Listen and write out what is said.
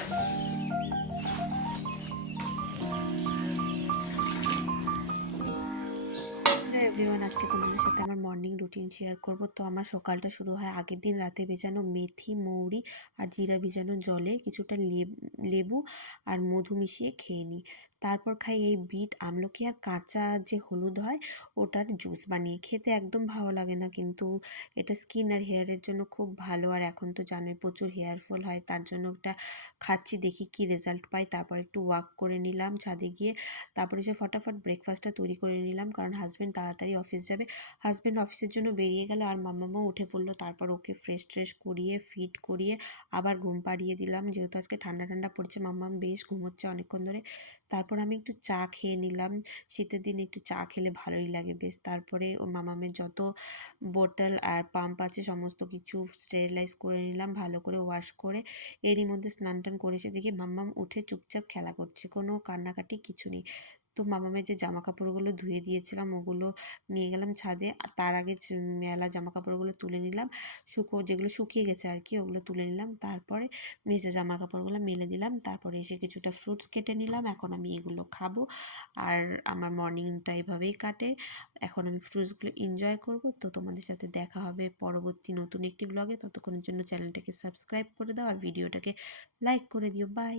Hello everyone, আজকে তোমাদের সাথে আমার মর্নিং রুটিন শেয়ার করব। তো আমার সকালটা শুরু হয় আগের দিন রাতে ভেজানো মেথি, মৌরি আর জিরা ভেজানো জলে কিছুটা লেবু আর মধু মিশিয়ে খেয়ে নিই। তারপর খাই এই বিট, আমলকি আর কাঁচা যে হলুদ হয় ওটার জুস বানিয়ে। খেতে একদম ভালো লাগে না, কিন্তু এটা স্কিন আর হেয়ারের জন্য খুব ভালো। আর এখন তো জানোই প্রচুর হেয়ার ফল হয়, তার জন্য ওটা খাচ্ছি, দেখি কি রেজাল্ট পাই। তারপর একটু ওয়াক করে নিলাম ছাদে গিয়ে। তারপরে যে ফটাফট ব্রেকফাস্টটা তৈরি করে নিলাম, কারণ হাজব্যান্ড তাড়াতাড়ি অফিস যাবে। হাজব্যান্ড অফিসের জন্য বেরিয়ে গেল আর মাম্মামও উঠে পড়লো। তারপর ওকে ফ্রেশ ট্রেশ করিয়ে ফিট করিয়ে আবার ঘুম পাড়িয়ে দিলাম, যেহেতু আজকে ঠান্ডা ঠান্ডা পড়েছে। মাম্মাম বেশ ঘুমোচ্ছে অনেকক্ষণ ধরে। তারপর আমি একটু চা খেয়ে নিলাম। শীতের দিনে একটু চা খেলে ভালোই লাগে বেশ। তারপরে ও মামামের যত বোতল আর পাম্প আছে সমস্ত কিছু স্টেরিলাইজ করে নিলাম, ভালো করে ওয়াশ করে। এরই মধ্যে স্নান টান করেছে দেখি মাম্মাম উঠে চুপচাপ খেলা করছে, কোনো কান্নাকাটি কিছু নেই। তো মামামের যে জামা কাপড়গুলো ধুয়ে দিয়েছিলাম ওগুলো নিয়ে গেলাম ছাদে। আর তার আগে মেলা জামা কাপড়গুলো তুলে নিলাম, যেগুলো শুকিয়ে গেছে আর কি, ওগুলো তুলে নিলাম। তারপরে ভেজা জামা কাপড়গুলো মেলে দিলাম। তারপরে এসে কিছুটা ফ্রুটস কেটে নিলাম, এখন আমি এগুলো খাবো। আর আমার মর্নিংটা এভাবেই কাটে। এখন আমি ফ্রুটসগুলো এনজয় করব। তো তোমাদের সাথে দেখা হবে পরবর্তী নতুন একটি ব্লগে। ততক্ষণের জন্য চ্যানেলটাকে সাবস্ক্রাইব করে দাও আর ভিডিওটাকে লাইক করে দিও। বাই।